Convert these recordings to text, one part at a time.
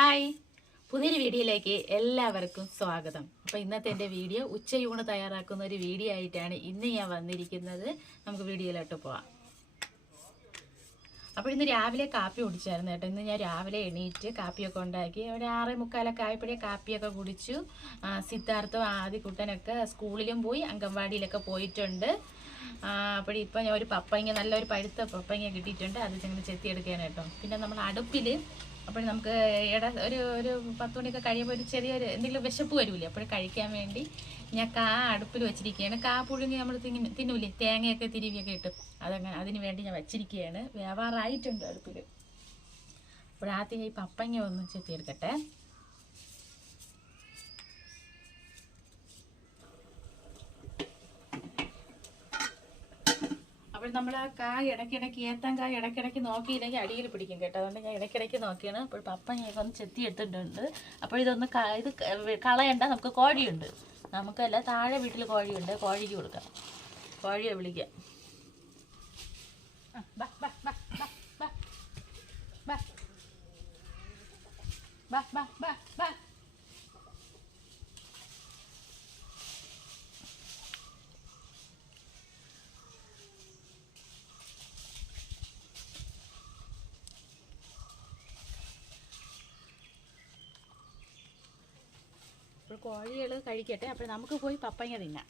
Hi. പുതിയൊരു വീഡിയോയിലേക്ക് എല്ലാവർക്കും സ്വാഗതം. അപ്പോൾ ഇന്നത്തെ എന്റെ വീഡിയോ ഉച്ചയൂണ് തയ്യാറാക്കുന്ന ഒരു വീഡിയോ ആയിട്ടാണ് ഇന്ന് ഞാൻ വന്നിരിക്കുന്നത്. നമുക്ക് വീഡിയോയിലോട്ട് പോവാം. അപ്പോൾ ഇന്ന് രാവിലെ കാപ്പി കുടിച്ചായിരുന്നു കേട്ടോ. ഇന്ന് ഞാൻ രാവിലെ എണീറ്റ് കാപ്പിയൊക്കെ ഉണ്ടാക്കി ഒരു ആറേ മുക്കാലൊക്കെ ആയപ്പോഴേ കാപ്പിയൊക്കെ കുടിച്ചു. സിദ്ധാർത്ഥം ആദിക്കുട്ടനൊക്കെ സ്കൂളിലും പോയി അംഗൻവാടിയിലൊക്കെ പോയിട്ടുണ്ട്. അപ്പോൾ ഇപ്പം ഞാൻ ഒരു പപ്പങ്ങ നല്ലൊരു പഴുത്ത പപ്പങ്ങ കിട്ടിയിട്ടുണ്ട്. അത് ചെങ്ങനെ ചെത്തിയെടുക്കാനായിട്ടോ പിന്നെ നമ്മൾ അടുപ്പിൽ അപ്പോൾ നമുക്ക് ഇട ഒരു ഒരു പത്ത് മണിയൊക്കെ കഴിയുമ്പോൾ ഒരു ചെറിയൊരു എന്തെങ്കിലും വിശപ്പ് വരില്ലേ അപ്പോൾ കഴിക്കാൻ വേണ്ടി ഞാൻ കാ അടുപ്പിൽ വെച്ചിരിക്കുകയാണ്. കാ പുഴുങ്ങി നമ്മൾ തിങ്ങി തിന്നൂലേ? തേങ്ങയൊക്കെ തിരിവിയൊക്കെ ഇട്ട് അതങ്ങനെ അതിന് വേണ്ടി ഞാൻ വെച്ചിരിക്കുകയാണ്. വ്യാപാറായിട്ടുണ്ട് അടുപ്പിൽ അപ്പോഴാദ്യം ഈ പപ്പങ്ങ ഒന്ന് ചെത്തിയെടുക്കട്ടെ അപ്പോൾ നമ്മൾ ആ കായ് ഇടയ്ക്കിടയ്ക്ക് ഏത്തൻ കായ് ഇടയ്ക്കിടയ്ക്ക് നോക്കിയില്ലെങ്കിൽ അടിയിൽ പിടിക്കും കേട്ടോ. അതുകൊണ്ട് ഞാൻ ഇടയ്ക്കിടയ്ക്ക് നോക്കിയാണ്. അപ്പോൾ പപ്പങ്ങയൊക്കെ ഒന്ന് ചെത്തി എടുത്തിട്ടുണ്ട്. അപ്പോൾ ഇതൊന്ന് ഇത് കളയണ്ട. നമുക്ക് കോഴിയുണ്ട്. നമുക്കല്ല താഴെ വീട്ടിൽ കോഴിയുണ്ട്. കോഴിക്ക് കൊടുക്കാം. കോഴിയെ വിളിക്കാം. ബാ, ബാ, ബാ, ബാ, ബാ. ബാ. ബാ, കോഴികൾ കഴിക്കട്ടെ. അപ്പോൾ നമുക്ക് പോയി പപ്പങ്ങ തിന്നാം.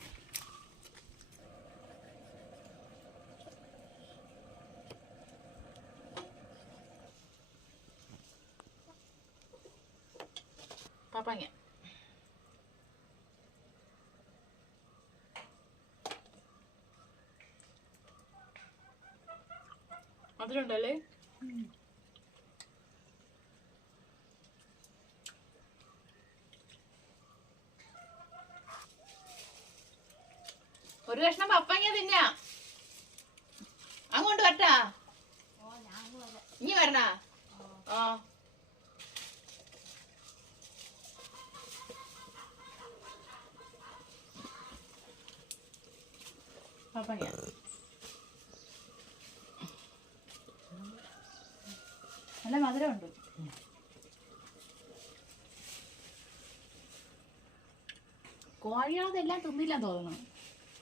പപ്പങ്ങ മധുരമുണ്ടല്ലേ? ഒരു കഷ്ണം പപ്പങ്ങ തിന്നാം. അങ്ങോട്ട് വരട്ടാ. ഇനി വരണ? ആ. പപ്പങ്ങ നല്ല മധുരമുണ്ട്. കോഴികളതെല്ലാം തിന്നില്ല തോന്നുന്നു.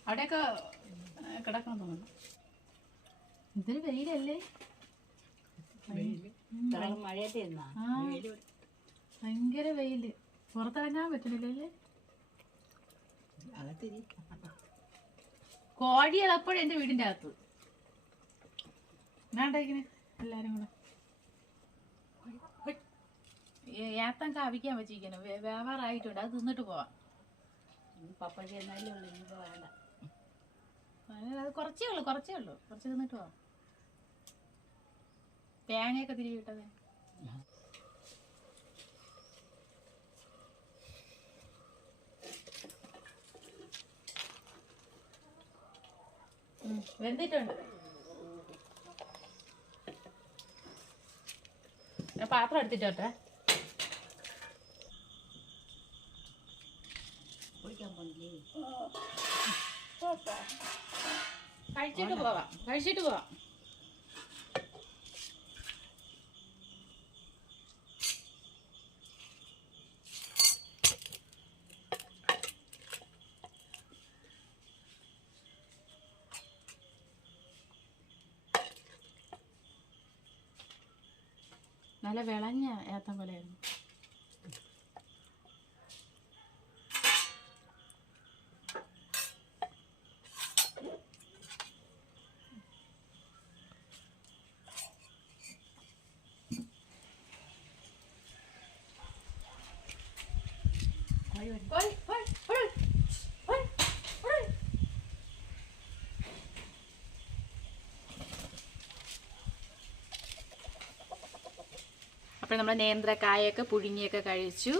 അവിടെയൊക്കെ കിടക്കാൻ തോന്നുന്നു. ഇതൊരു വെയിലല്ലേ? ഭയങ്കര വെയിൽ. പുറത്തിറങ്ങാൻ പറ്റണില്ലല്ലേ? കോഴി കോഴികൾ എന്റെ വീടിന്റെ വീടിന്റെ അകത്ത്. ഞാണ്ടായിക്കണേ എല്ലാരും കൂടെ. ഏത്തം കാവിക്കാൻ വെച്ചിരിക്കണം. വേവാറായിട്ടുണ്ട്. അത് തിന്നിട്ട് പോവാം. പപ്പയ്ക്ക് എന്നാലും ഉള്ളു ഇനിയിപ്പോ വേണ്ട. അത് കുറച്ചേ ഉള്ളൂ കുറച്ചേ ഉള്ളൂ. കുറച്ച് തിന്നിട്ട് പോവാം. തേങ്ങയൊക്കെ തിരികെ ഇട്ടത്. വെന്തിട്ടുണ്ട്. പാത്രം എടുത്തിട്ടോട്ടെ കഴിച്ചിട്ട് പോവാം കഴിച്ചിട്ട് പോവാം നല്ല വിളഞ്ഞ ഏത്തം പോലെയായിരുന്നു. അപ്പോൾ നമ്മൾ നേന്ത്രക്കായൊക്കെ പുഴുങ്ങിയൊക്കെ കഴിച്ചു.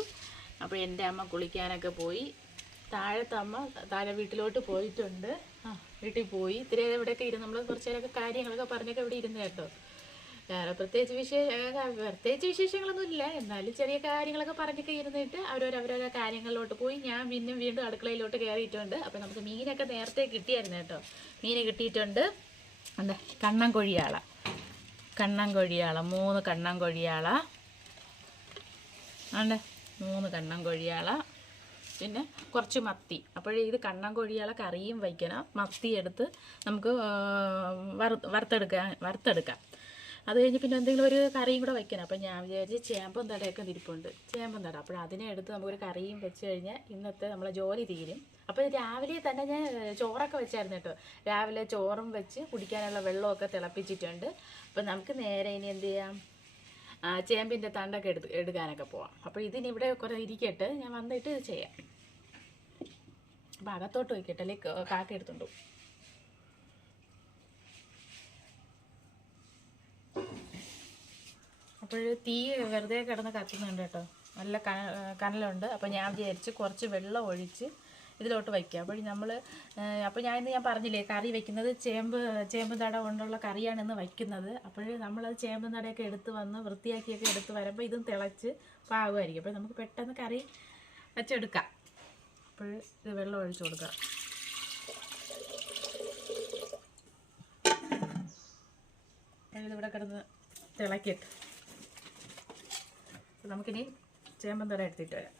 അപ്പോൾ എന്റെ അമ്മ കുളിക്കാനൊക്കെ പോയി. താഴത്തെ അമ്മ താഴെ വീട്ടിലോട്ട് പോയിട്ടുണ്ട്. ആ വീട്ടിൽ പോയി. ഇത്തിരി ഇവിടെയൊക്കെ ഇരുന്ന് നമ്മൾ കുറച്ച് നേരമൊക്കെ കാര്യങ്ങളൊക്കെ പറഞ്ഞൊക്കെ ഇവിടെ ഇരുന്ന് കേട്ടോ. പ്രത്യേകിച്ച് വിശേഷ പ്രത്യേകിച്ച് വിശേഷങ്ങളൊന്നും ഇല്ല എന്നാലും ചെറിയ കാര്യങ്ങളൊക്കെ പറഞ്ഞൊക്കെ ഇരുന്നിട്ട് അവരവരവരോ കാര്യങ്ങളിലോട്ട് പോയി. ഞാൻ പിന്നെ വീണ്ടും അടുക്കളയിലോട്ട് കയറിയിട്ടുണ്ട്. അപ്പം നമുക്ക് മീനൊക്കെ നേരത്തെ കിട്ടിയായിരുന്നു കേട്ടോ. മീൻ കിട്ടിയിട്ടുണ്ട്. എന്താ? കണ്ണം കൊഴിയാള കണ്ണം കൊഴിയാള മൂന്ന് കണ്ണം കൊഴിയാള ആണ്ട് മൂന്ന് കണ്ണം കൊഴിയാള പിന്നെ കുറച്ച് മത്തി. അപ്പോഴേ ഇത് കണ്ണം കൊഴിയാള കറിയും വയ്ക്കണം. മത്തി എടുത്ത് നമുക്ക് ആ, വറു വറുത്തെടുക്കാൻ വറുത്തെടുക്കാം. അത് കഴിഞ്ഞ് പിന്നെ എന്തെങ്കിലും ഒരു കറിയും കൂടെ വയ്ക്കണം അപ്പം ഞാൻ വിചാരിച്ച് ചേമ്പും തടയൊക്കെ ഇരിപ്പുണ്ട്. ചേമ്പും തട. അപ്പോൾ അതിനെ എടുത്ത് നമുക്കൊരു കറിയും വെച്ച് കഴിഞ്ഞാൽ ഇന്നത്തെ നമ്മളെ ജോലി തീരും. അപ്പോൾ രാവിലെ തന്നെ ഞാൻ ചോറൊക്കെ വെച്ചായിരുന്നു കേട്ടോ. രാവിലെ ചോറും വെച്ച് കുടിക്കാനുള്ള വെള്ളമൊക്കെ തിളപ്പിച്ചിട്ടുണ്ട്. അപ്പം നമുക്ക് നേരെ ഇനി എന്ത് ചെയ്യാം? ചേമ്പിന്റെ തണ്ടൊക്കെ എടുത്ത് എടുക്കാനൊക്കെ പോവാം. അപ്പോൾ ഇതിന് ഇവിടെ കുറേ ഇരിക്കട്ടെ. ഞാൻ വന്നിട്ട് ചെയ്യാം. അപ്പം അകത്തോട്ട് വയ്ക്കട്ടെ അല്ലെങ്കിൽ കാക്ക എടുത്തുണ്ടോ അപ്പോൾ തീ വെറുതെ കിടന്ന് കത്തുന്നുണ്ട് കേട്ടോ. നല്ല കന കനലുണ്ട്. അപ്പോൾ ഞാൻ വിചാരിച്ച് കുറച്ച് വെള്ളം ഒഴിച്ച് ഇതിലോട്ട് വയ്ക്കുക അപ്പോൾ നമ്മൾ അപ്പോൾ ഞാൻ ഇന്ന് ഞാൻ പറഞ്ഞില്ലേ കറി വയ്ക്കുന്നത് ചേമ്പ് ചേമ്പ് തട കൊണ്ടുള്ള കറിയാണ് ഇന്ന് വയ്ക്കുന്നത്. അപ്പോൾ നമ്മളത് ചേമ്പ് തടയൊക്കെ എടുത്ത് വന്ന് വൃത്തിയാക്കിയൊക്കെ എടുത്ത് വരുമ്പോൾ ഇതും തിളച്ച് പാകമായിരിക്കും. അപ്പോൾ നമുക്ക് പെട്ടെന്ന് കറി വെച്ചെടുക്കാം. അപ്പോൾ ഇത് വെള്ളം ഒഴിച്ച് കൊടുക്കാം. ഇതിവിടെ കിടന്ന് തിളക്കിയിട്ട്. അപ്പോൾ നമുക്കിനി ചേമ്പന്തോര തട എടുത്തിട്ട് വരാം.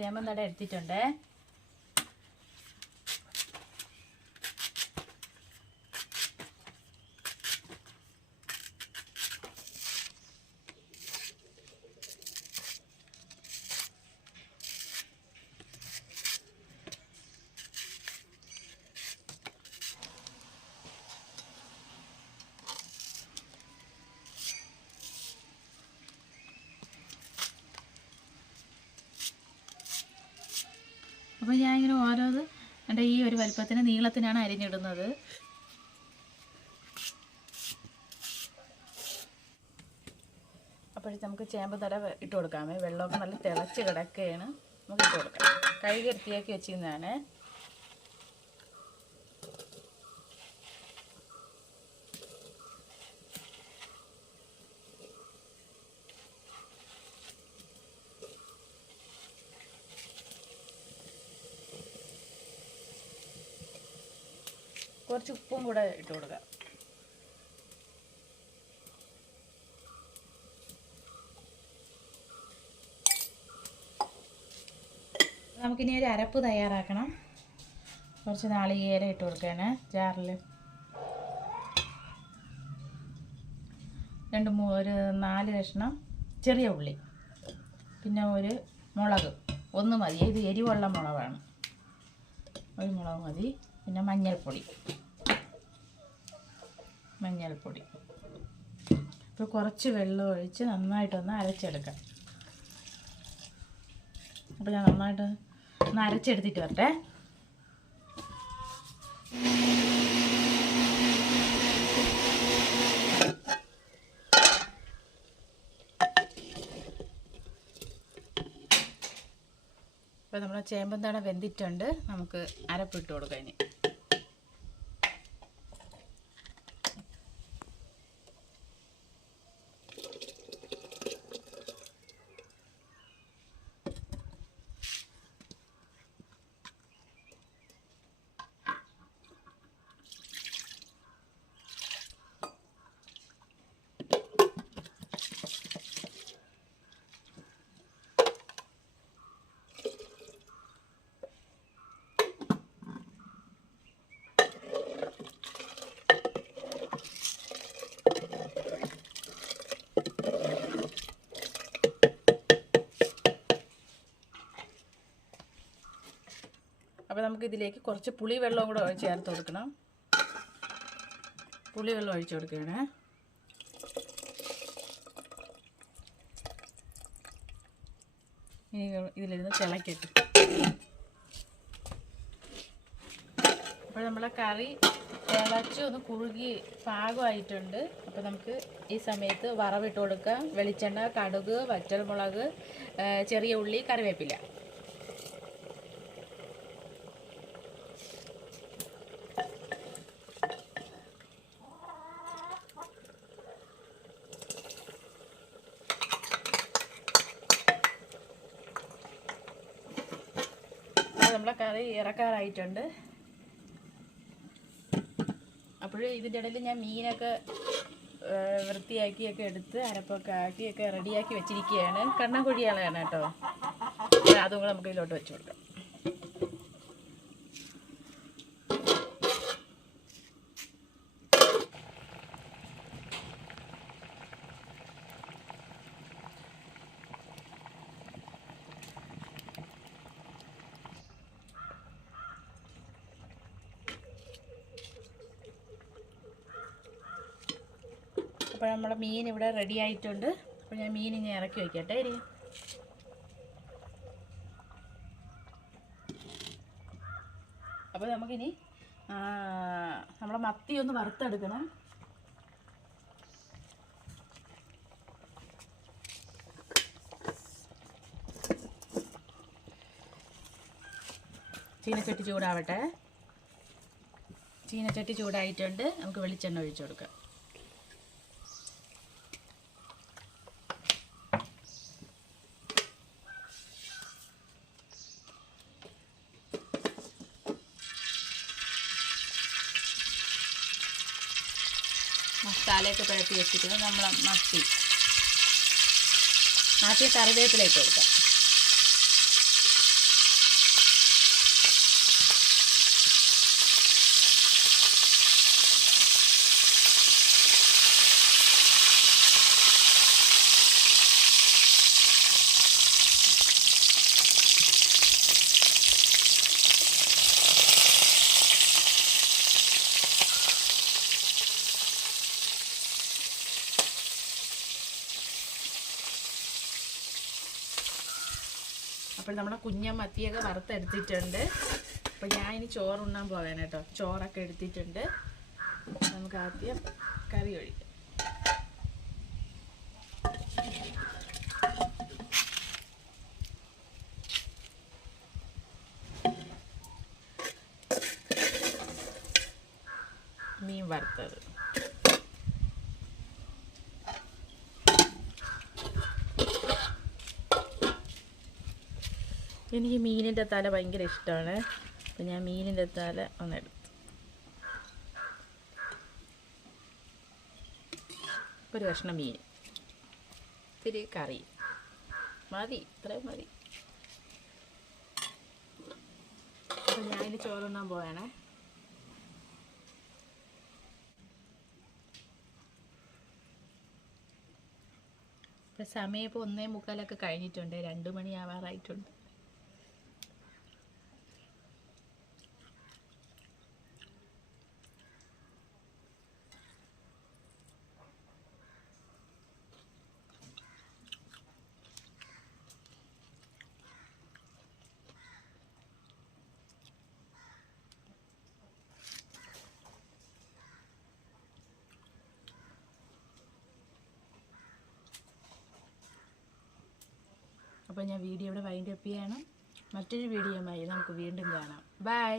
ചേമ്പൻ തട എടുത്തിട്ടുണ്ടേ? അപ്പോൾ ഞാൻ ഇങ്ങനെ ഓരോത് എന്റെ ഈ ഒരു വലുപ്പത്തിന് നീളത്തിനാണ് അരിഞ്ഞിടുന്നത്. അപ്പോഴും നമുക്ക് ചേമ്പ് തല ഇട്ട് കൊടുക്കാമേ. വെള്ളമൊക്കെ നല്ല തിളച്ച് കിടക്കുകയാണ്. നമുക്ക് ഇട്ട് കൊടുക്കാം. കഴുകി വൃത്തിയാക്കി വെച്ചിരുന്നതാണ്. കുറച്ച് ഉപ്പും കൂടെ ഇട്ട് കൊടുക്കാം നമുക്കിനി ഒരു അരപ്പ് തയ്യാറാക്കണം. കുറച്ച് നാളികേരം ഇട്ട് കൊടുക്കുകയാണ് ജാറിൽ. രണ്ട് മൂ ഒരു നാല് കഷ്ണം ചെറിയ ഉള്ളി. പിന്നെ ഒരു മുളക്. ഒന്ന് മതി. ഇത് എരിവുള്ള മുളകാണ്. ഒരു മുളക് മതി. പിന്നെ മഞ്ഞൾപ്പൊടി. മഞ്ഞൾപ്പൊടി. ഇപ്പോൾ കുറച്ച് വെള്ളം ഒഴിച്ച് നന്നായിട്ടൊന്ന് അരച്ചെടുക്കാം. അപ്പോൾ ഞാൻ നന്നായിട്ട് ഒന്ന് അരച്ചെടുത്തിട്ട് വരട്ടെ. അപ്പോൾ നമ്മൾ ചേമ്പന്താണ് വെന്തിട്ടുണ്ട്. നമുക്ക് അരപ്പിട്ട് കൊടുക്കാം ഇനി അപ്പോൾ നമുക്ക് ഇതിലേക്ക് കുറച്ച് പുളി വെള്ളവും കൂടെ ചേർത്ത് കൊടുക്കണം. പുളി വെള്ളം ഒഴിച്ച് കൊടുക്കുകയാണ്. ഇനി ഇതിലിരുന്ന് തിളക്കട്ടെ അപ്പോൾ നമ്മളെ കറി തിളച്ച് ഒന്ന് കുറുകി പാകമായിട്ടുണ്ട്. അപ്പോൾ നമുക്ക് ഈ സമയത്ത് വറവിട്ട് കൊടുക്കാം. വെളിച്ചെണ്ണ കടുക് വറ്റൽമുളക് ചെറിയ ഉള്ളി കറിവേപ്പില. നമ്മളെ കറി ഇറക്കാറായിട്ടുണ്ട് അപ്പോൾ ഇതിന്റെ ഇടയിൽ ഞാൻ മീനൊക്കെ വൃത്തിയാക്കിയൊക്കെ എടുത്ത് അരപ്പൊക്കെ ആക്കിയൊക്കെ റെഡിയാക്കി വെച്ചിരിക്കുകയാണ്. കണ്ണാങ്കുഴിയാളാണ് കേട്ടോ. അതും കൂടെ നമുക്ക് ഇതിലോട്ട് വെച്ചു കൊടുക്കാം അപ്പോൾ നമ്മുടെ മീൻ ഇവിടെ റെഡി ആയിട്ടുണ്ട്. അപ്പോൾ ഞാൻ മീൻ ഇങ്ങനെ ഇറക്കി വയ്ക്കട്ടെ ഇരി അപ്പോൾ നമുക്കിനി നമ്മുടെ മത്തി ഒന്ന് വറുത്തെടുക്കണം. ചീനച്ചട്ടി ചൂടാവട്ടെ. ചീനച്ചട്ടി ചൂടായിട്ടുണ്ട്. നമുക്ക് വെളിച്ചെണ്ണ ഒഴിച്ചു കൊടുക്കാം. മസാലയൊക്കെ പുരട്ടി വെച്ചിട്ട് നമ്മൾ മത്തി. മാറ്റി കറിവേപ്പില ഇട്ട് കൊടുക്കാം. അപ്പോൾ നമ്മുടെ കുഞ്ഞ മത്തിയൊക്കെ വറുത്തെടുത്തിട്ടുണ്ട്. അപ്പോൾ ഞാൻ ഇനി ചോറ് ചോറുണ്ണാൻ പോകാൻ കേട്ടോ. ചോറൊക്കെ എടുത്തിട്ടുണ്ട്. നമുക്ക് ആദ്യം കറി ഒഴിക്കാം. മീൻ വറുത്തത്. എനിക്ക് മീനിന്റെ തല ഭയങ്കര ഇഷ്ടമാണ് അപ്പം ഞാൻ മീനിന്റെ തല ഒന്നെടുത്തു ഒരു കഷ്ണം മീൻ. ഇത്തിരി കറി. മതി ഇത്രയും മതി. അപ്പം ഞാനിത് ചോറുണ്ണാൻ പോവാണേ. ഇപ്പം സമയം ഇപ്പോൾ ഒന്നേ മുക്കാലൊക്കെ കഴിഞ്ഞിട്ടുണ്ട്. രണ്ട് മണിയാവാറായിട്ടുണ്ട്. അപ്പോൾ ഞാൻ വീഡിയോ ഇവിടെ വൈൻഡപ്പ് ചെയ്യണം. മറ്റൊരു വീഡിയോയുമായി നമുക്ക് വീണ്ടും കാണാം. ബൈ